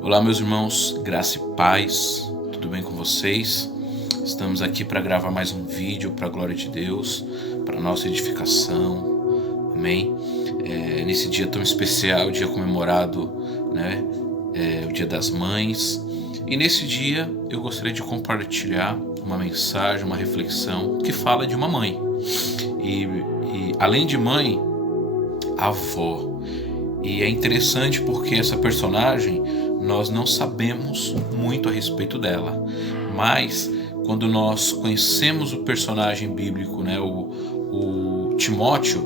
Olá, meus irmãos, graça e paz, tudo bem com vocês? Estamos aqui para gravar mais um vídeo para a glória de Deus, para a nossa edificação, amém? Nesse dia tão especial, o dia comemorado, né? O Dia das Mães. E nesse dia eu gostaria de compartilhar uma mensagem, uma reflexão que fala de uma mãe. E além de mãe, avó. E é interessante porque essa personagem nós não sabemos muito a respeito dela, mas quando nós conhecemos o personagem bíblico, né, o Timóteo,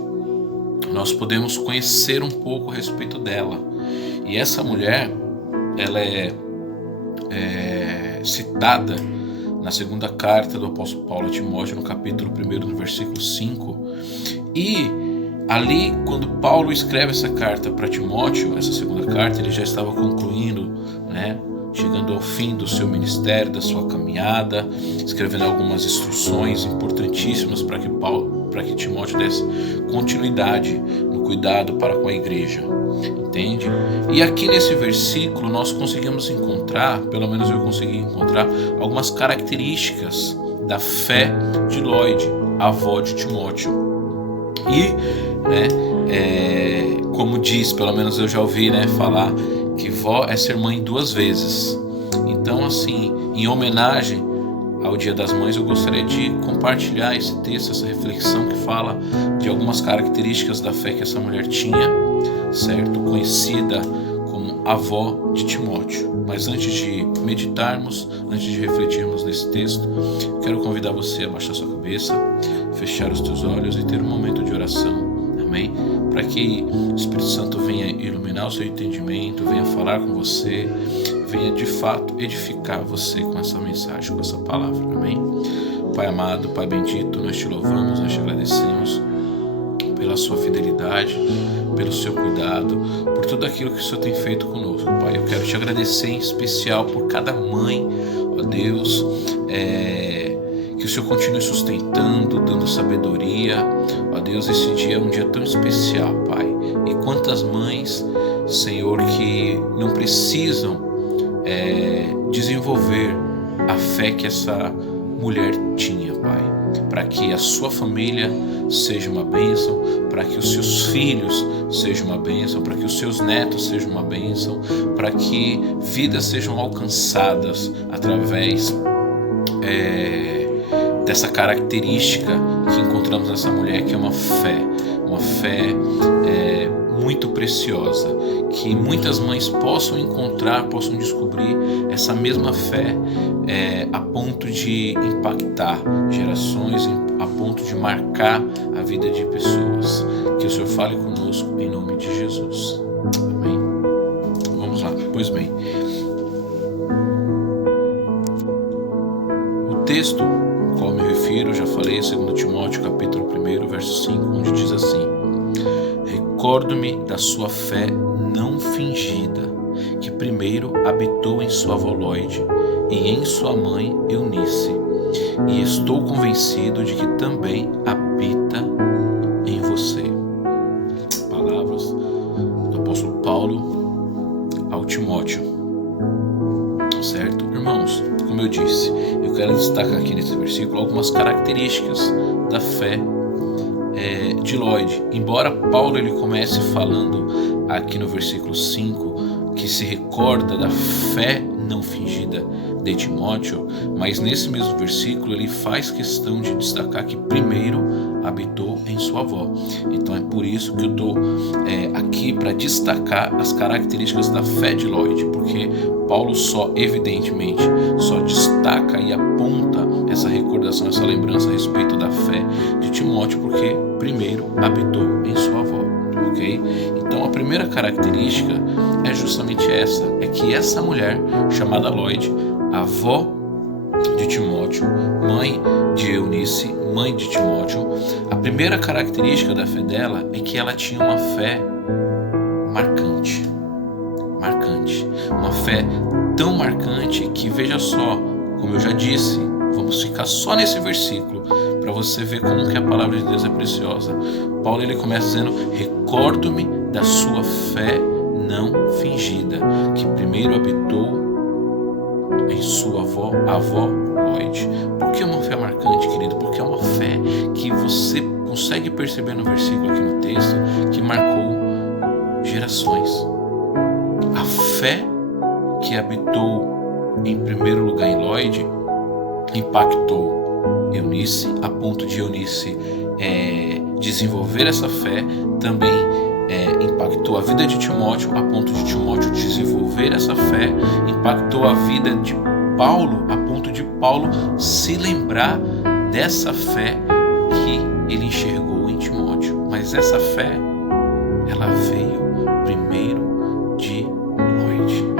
nós podemos conhecer um pouco a respeito dela. E essa mulher, ela é citada na segunda carta do apóstolo Paulo a Timóteo, no capítulo 1, no versículo 5. E ali, quando Paulo escreve essa carta para Timóteo, essa segunda carta, ele já estava concluindo, né, chegando ao fim do seu ministério, da sua caminhada, escrevendo algumas instruções importantíssimas para que Timóteo desse continuidade no cuidado para com a igreja, entende? E aqui nesse versículo nós conseguimos encontrar, pelo menos eu consegui encontrar, algumas características da fé de Lloyd, a avó de Timóteo. E, como diz, pelo menos eu já ouvi, falar que vó é ser mãe duas vezes. Então, assim, em homenagem ao Dia das Mães, eu gostaria de compartilhar esse texto, essa reflexão que fala de algumas características da fé que essa mulher tinha, certo? Conhecida como avó de Timóteo. Mas antes de meditarmos, antes de refletirmos nesse texto, quero convidar você a baixar sua cabeça, fechar os teus olhos e ter um momento de oração, amém? Para que o Espírito Santo venha iluminar o seu entendimento, venha falar com você, venha de fato edificar você com essa mensagem, com essa palavra, amém? Pai amado, Pai bendito, nós te louvamos, nós te agradecemos pela sua fidelidade, pelo seu cuidado, por tudo aquilo que o Senhor tem feito conosco, Pai. Eu quero te agradecer em especial por cada mãe, ó Deus, que o Senhor continue sustentando, dando sabedoria, ó Deus. Esse dia é um dia tão especial, Pai. E quantas mães, Senhor, que não precisam desenvolver a fé que essa mulher tinha, Pai, para que a sua família seja uma bênção, para que os seus filhos sejam uma bênção, para que os seus netos sejam uma bênção, para que vidas sejam alcançadas através dessa característica que encontramos nessa mulher, que é uma fé muito preciosa, que muitas mães possam encontrar, possam descobrir essa mesma fé a ponto de impactar gerações, a ponto de marcar a vida de pessoas. Que o Senhor fale conosco em nome de Jesus, amém? Vamos lá, pois bem, o texto ao qual me refiro, eu já falei, 2 Timóteo capítulo 1, verso 5, onde diz assim: recordo-me da sua fé não fingida, que primeiro habitou em sua avó Lloyd e em sua mãe Eunice, e estou convencido de que também habita em você. Palavras do apóstolo Paulo ao Timóteo, certo? Irmãos, como eu disse, eu quero destacar aqui nesse versículo algumas características da fé de Lloyd. Embora Paulo ele comece falando aqui no versículo 5 que se recorda da fé não fingida de Timóteo, mas nesse mesmo versículo ele faz questão de destacar que primeiro habitou em sua avó. Então é por isso que eu estou aqui para destacar as características da fé de Lloyd, porque Paulo evidentemente só destaca e aponta essa recordação, essa lembrança a respeito da fé de Timóteo, porque primeiro habitou em sua avó, ok? Então a primeira característica é justamente essa, é que essa mulher chamada Lloyd, avó de Timóteo, mãe de Eunice, mãe de Timóteo, a primeira característica da fé dela é que ela tinha uma fé marcante, uma fé tão marcante que, veja só, como eu já disse, vamos ficar só nesse versículo para você ver como que a palavra de Deus é preciosa. Paulo ele começa dizendo: recordo-me da sua fé não fingida, que primeiro primeiro habitou em sua avó Lloyd. Por que uma fé marcante, querido? Porque é uma fé que você consegue perceber no versículo aqui no texto, que marcou gerações. A fé que habitou em primeiro lugar em Lloyd impactou Eunice, a ponto de Eunice desenvolver essa fé. Também impactou a vida de Timóteo, a ponto de Timóteo desenvolver essa fé. Impactou a vida de Paulo, a ponto de Paulo se lembrar dessa fé que ele enxergou em Timóteo. Mas essa fé, ela veio primeiro de Lloyd.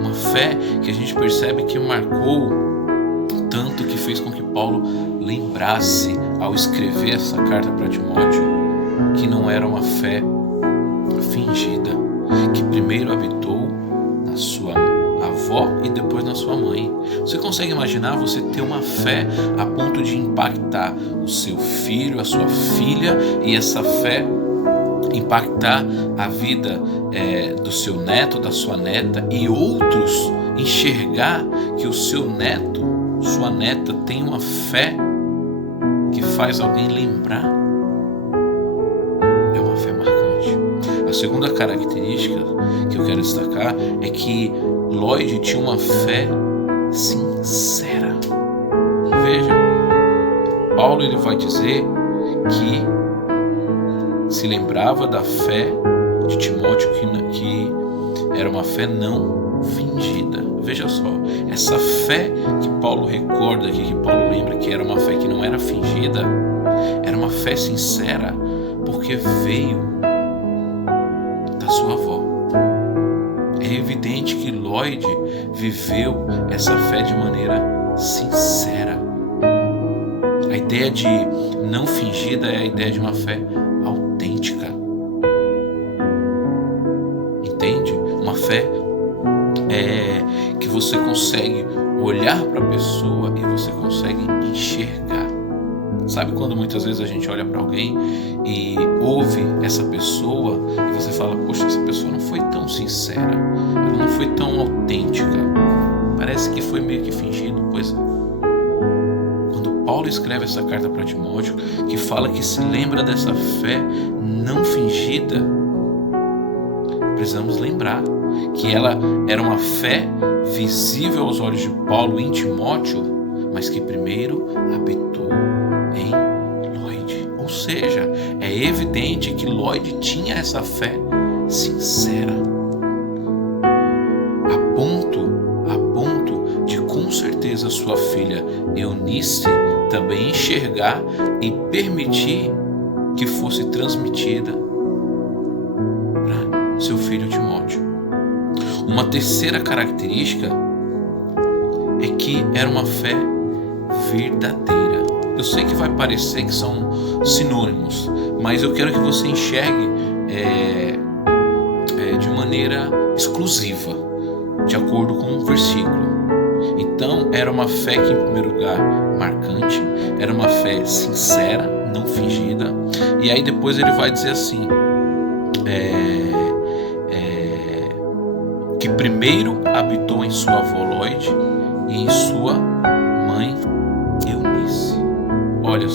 Uma fé que a gente percebe que marcou tanto, que fez com que Paulo lembrasse, ao escrever essa carta para Timóteo, que não era uma fé fingida, que primeiro habitou na sua avó e depois na sua mãe. Você consegue imaginar você ter uma fé a ponto de impactar o seu filho, a sua filha, e essa fé impactar a vida do seu neto, da sua neta, e outros enxergar que o seu neto, sua neta, tem uma fé que faz alguém lembrar? É uma fé marcante. A segunda característica que eu quero destacar é que Lloyd tinha uma fé sincera. Veja, Paulo ele vai dizer que se lembrava da fé de Timóteo, que era uma fé não fingida. Veja só, essa fé que Paulo recorda aqui, que Paulo lembra que era uma fé que não era fingida, era uma fé sincera, porque veio da sua avó. É evidente que Lloyd viveu essa fé de maneira sincera. A ideia de não fingida é a ideia de uma fé autêntica. Entende? Uma fé que você consegue olhar para a pessoa e você consegue enxergar. Sabe quando muitas vezes a gente olha para alguém e ouve essa pessoa e você fala, poxa, essa pessoa não foi tão sincera, ela não foi tão autêntica, parece que foi meio que fingido. Pois é. Quando Paulo escreve essa carta para Timóteo, que fala que se lembra dessa fé não fingida, precisamos lembrar que ela era uma fé visível aos olhos de Paulo em Timóteo, mas que primeiro habitou em Lloyd. Ou seja, é evidente que Lloyd tinha essa fé sincera, a ponto de com certeza sua filha Eunice também enxergar e permitir que fosse transmitida para seu filho Timóteo. Uma terceira característica é que era uma fé verdadeira. Eu sei que vai parecer que são sinônimos, mas eu quero que você enxergue de maneira exclusiva, de acordo com o versículo. Então, era uma fé que, em primeiro lugar, marcante, era uma fé sincera, não fingida. E aí depois ele vai dizer assim, que primeiro habitou em sua avó Lloyd e em sua mãe Eunice. Olha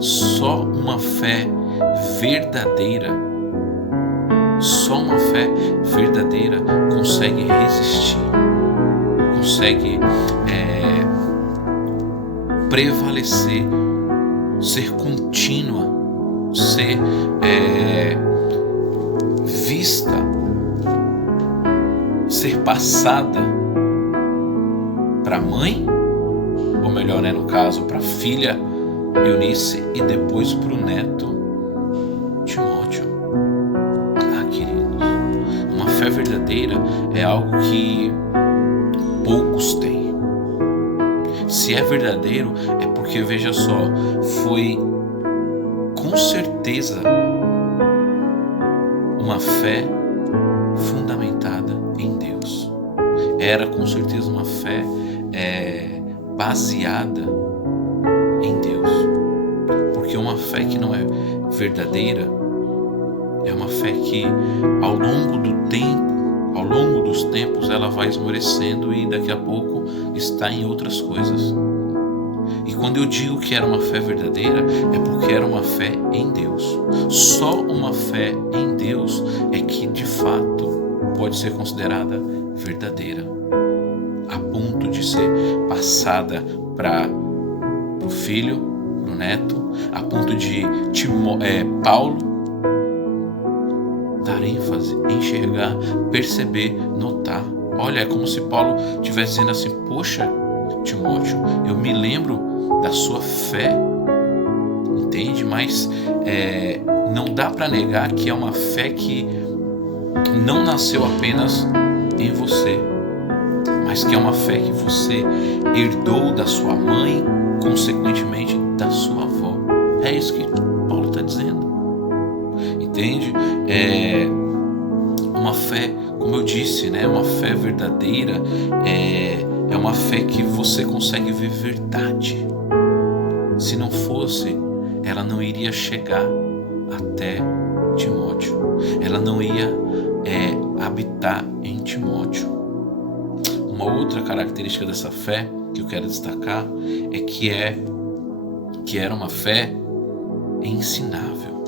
só uma fé verdadeira, consegue resistir, consegue prevalecer, ser contínua, ser vista, ser passada para a mãe, ou melhor, no caso, para a filha Eunice, e depois para o neto Timóteo. Queridos, uma fé verdadeira é algo que poucos têm. Se é verdadeiro, é porque, veja só, foi com certeza uma fé fundamentada em Deus. Era com certeza uma fé baseada em Deus. Porque uma fé que não é verdadeira é uma fé que, ao longo do tempo, ela vai esmorecendo e daqui a pouco está em outras coisas. E quando eu digo que era uma fé verdadeira, é porque era uma fé em Deus. Só uma fé em Deus é que de fato pode ser considerada verdadeira, a ponto de ser passada para o filho, para o neto, a ponto de Paulo dar ênfase, enxergar, perceber, notar. Olha, é como se Paulo estivesse dizendo assim: poxa, Timóteo, eu me lembro da sua fé, entende? Mas não dá para negar que é uma fé que não nasceu apenas em você, mas que é uma fé que você herdou da sua mãe, consequentemente da sua avó. É isso que Paulo está dizendo, entende? Uma fé, como eu disse, né? Uma fé verdadeira é uma fé que você consegue ver verdade. Se não fosse, ela não iria chegar até Timóteo, ela não ia habitar em Timóteo. Uma outra característica dessa fé que eu quero destacar é que era uma fé ensinável.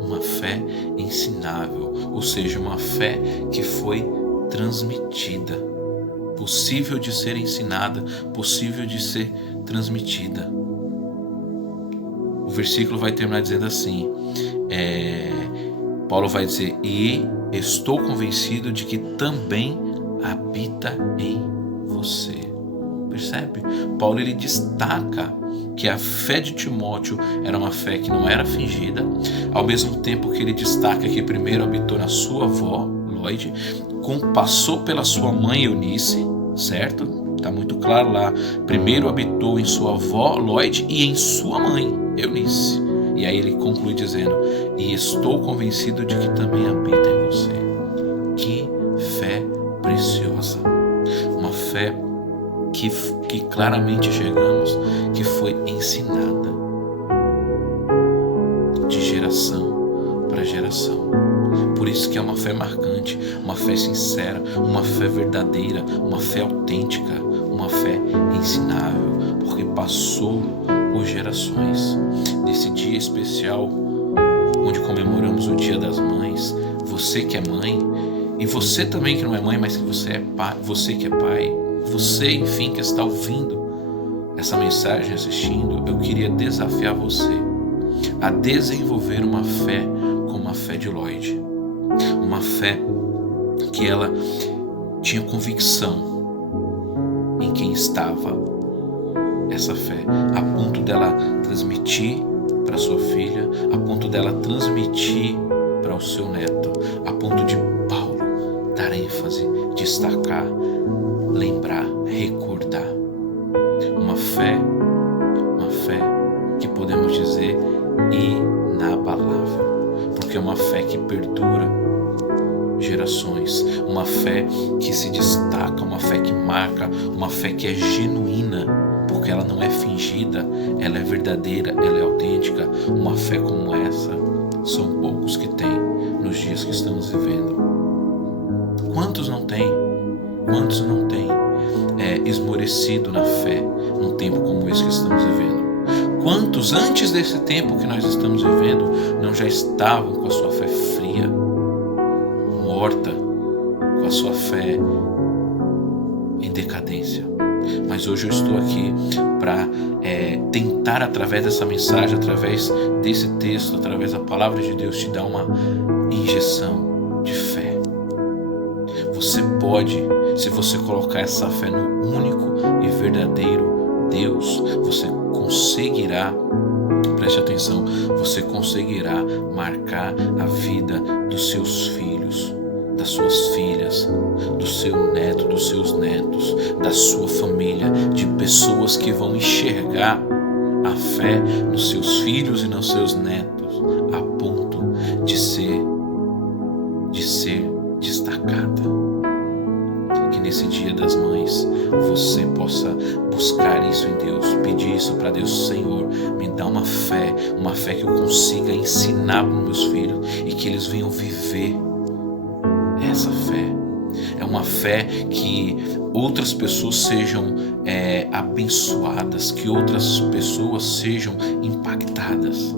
Uma fé ensinável, ou seja, uma fé que foi transmitida, possível de ser ensinada, possível de ser transmitida. O versículo vai terminar dizendo assim, Paulo vai dizer: e estou convencido de que também habita em você. Percebe? Paulo, ele destaca que a fé de Timóteo era uma fé que não era fingida, ao mesmo tempo que ele destaca que primeiro habitou na sua avó, Loide, passou pela sua mãe, Eunice, certo? Está muito claro lá. Primeiro habitou em sua avó, Loide, e em sua mãe, Eunice. E aí ele conclui dizendo: e estou convencido de que também habita em você. Que fé preciosa. Uma fé que claramente chegamos que foi ensinada de geração para geração. Por isso que é uma fé marcante, uma fé sincera, uma fé verdadeira, uma fé autêntica, uma fé ensinável, porque passou por gerações. Nesse dia especial, onde comemoramos o Dia das Mães, você que é mãe, e você também que não é mãe, mas que você é pai, você que é pai, você, enfim, que está ouvindo essa mensagem, assistindo, eu queria desafiar você a desenvolver uma fé como a fé de Loide. Uma fé que ela tinha convicção em quem estava essa fé, a ponto dela transmitir para sua filha, a ponto dela transmitir para o seu neto, a ponto de Paulo dar ênfase, destacar, lembrar, recordar. Uma fé que podemos dizer inabalável, porque é uma fé que perdura gerações, uma fé que se destaca, uma fé que marca, uma fé que é genuína, porque ela não é fingida, ela é verdadeira, ela é autêntica. Uma fé como essa são poucos que têm nos dias que estamos vivendo. Quantos não têm? Quantos não têm esmorecido na fé num tempo como esse que estamos vivendo? Quantos antes desse tempo que nós estamos vivendo não já estavam com a sua fé fria, morta, com a sua fé em decadência? Mas hoje eu estou aqui para tentar, através dessa mensagem, através desse texto, através da palavra de Deus, te dar uma injeção de fé. Você pode, se você colocar essa fé no único e verdadeiro Deus, você conseguirá, preste atenção, você conseguirá marcar a vida dos seus filhos, das suas filhas, do seu neto, dos seus netos, da sua família, de pessoas que vão enxergar a fé nos seus filhos e nos seus netos, a ponto de ser destacada. Que nesse Dia das Mães você possa buscar isso em Deus, pedir isso para Deus: Senhor, me dá uma fé que eu consiga ensinar para os meus filhos e que eles venham viver essa fé uma fé que outras pessoas sejam abençoadas, que outras pessoas sejam impactadas.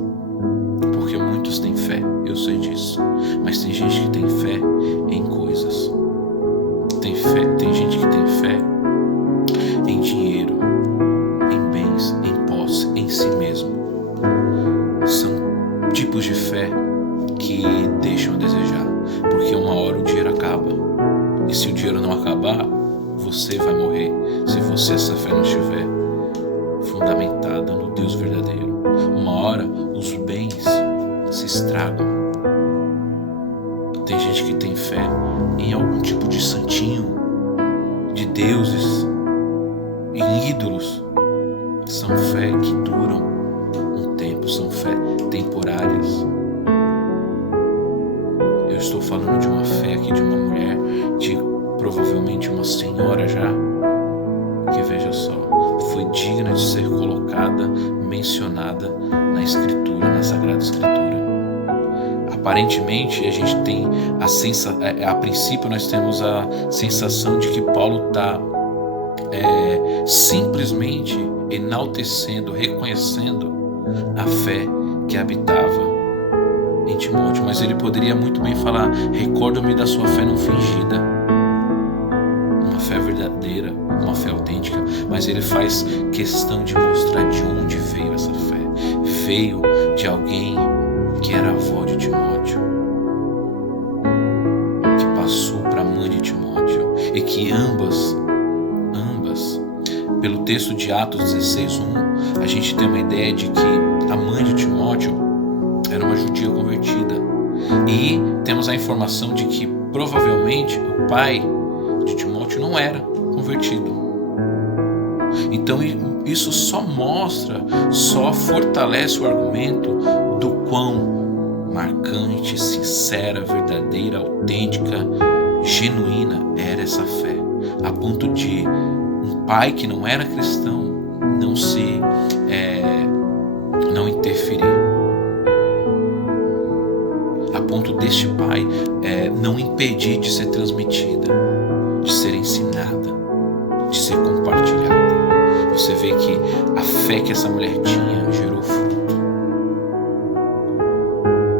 Porque muitos têm fé, eu sei disso, mas tem gente que tem fé em coisas. Tem gente que tem fé em dinheiro, em bens, em posse, em si mesmo. São tipos de fé que deixam a desejar, porque uma hora o dinheiro acaba, e se o dinheiro não acabar, você vai morrer, se essa fé não estiver fundamentada no Deus verdadeiro. Uma hora os bens se estragam. Tem gente que tem fé em algum tipo de santinho, de deuses, em ídolos. São fé que duram um tempo, são fé temporárias. Eu estou falando de uma fé aqui de uma mulher, de provavelmente uma senhora já, que, veja só, foi digna de ser colocada, mencionada na Escritura, na Sagrada Escritura. Aparentemente a gente tem a princípio nós temos a sensação de que Paulo está simplesmente enaltecendo, reconhecendo a fé que habitava em Timóteo, mas ele poderia muito bem falar: recordo-me da sua fé não fingida, uma fé verdadeira, uma fé autêntica. Mas ele faz questão de mostrar de onde veio essa fé. Veio de alguém que era avó de Timóteo, que passou para a mãe de Timóteo, e que ambas, pelo texto de Atos 16:1, a gente tem uma ideia de que a mãe de Timóteo era uma judia convertida, e temos a informação de que provavelmente o pai de Timóteo não era convertido. Então isso só fortalece o argumento do quão marcante, sincera, verdadeira, autêntica, genuína era essa fé, a ponto de um pai que não era cristão não interferir, a ponto deste pai não impedir de ser transmitida, de ser ensinada, de ser compartilhada. Você vê que a fé que essa mulher tinha gerou fruto,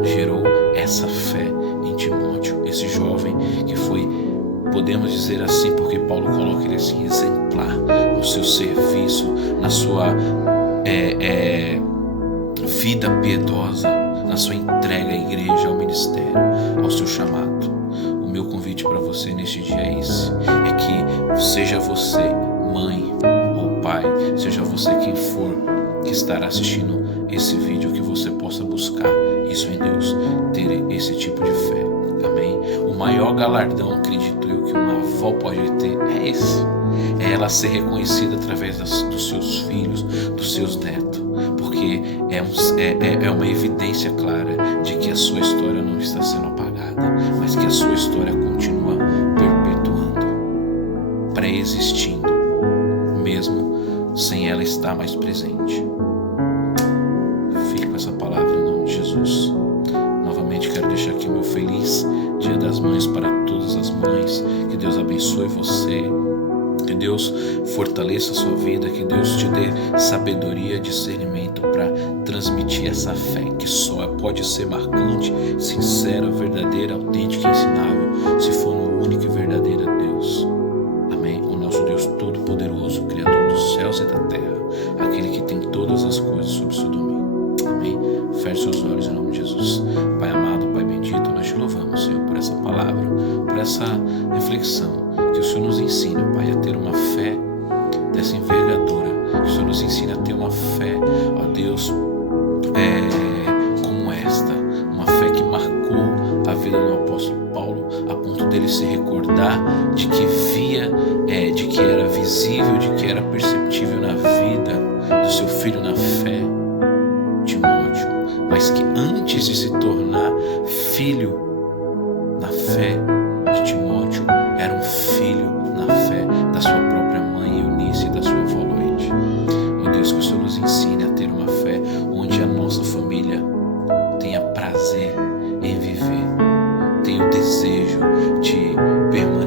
gerou essa fé em Timóteo, esse jovem que foi, podemos dizer assim, porque Paulo coloca ele assim, exemplar no seu serviço, na sua vida piedosa, na sua entrega à igreja, ao ministério, ao seu chamado. O meu convite para você neste dia é esse: é que seja você, mãe ou pai, seja você quem for que estará assistindo esse vídeo, que você possa buscar isso em Deus, ter esse tipo de fé. Amém? O maior galardão, acredito eu, que uma avó pode ter é esse: é ela ser reconhecida através dos seus filhos, dos seus netos, porque é uma evidência clara de que a sua história não está sendo apagada, mas que a sua história continua perpetuando, pré-existindo, mesmo sem ela estar mais presente. Fique com essa palavra em nome de Jesus. Novamente quero deixar aqui o meu feliz Dia das Mães para todas as mães. Que Deus abençoe você, que Deus fortaleça a sua vida, que Deus te dê sabedoria, discernimento para transmitir essa fé que só pode ser marcante, sincera, verdadeira, autêntica e ensinável se for no único e verdadeiro Deus. Amém? O nosso Deus Todo-Poderoso, Criador dos céus e da terra, aquele que tem todas as coisas sob seu domínio. Amém? Feche seus olhos em nome de Jesus. Pai amado, Pai bendito, nós te louvamos, Senhor, por essa palavra, por essa reflexão. Que o Senhor nos ensine, Pai, a ter uma fé dessa envergadura. Que o Senhor nos ensine a ter uma fé, ó Deus, como esta. Uma fé que marcou a vida do apóstolo Paulo, a ponto dele se recordar de que de que era visível, de que era perceptível na vida do seu filho na fé, Timóteo, mas que antes de se tornar filho na fé de Timóteo, era um filho na fé da sua própria mãe Eunice e da sua avó Loide. Ó Deus, que o Senhor nos ensine a ter uma fé onde a nossa família tenha prazer em viver, tenha o desejo de permanecer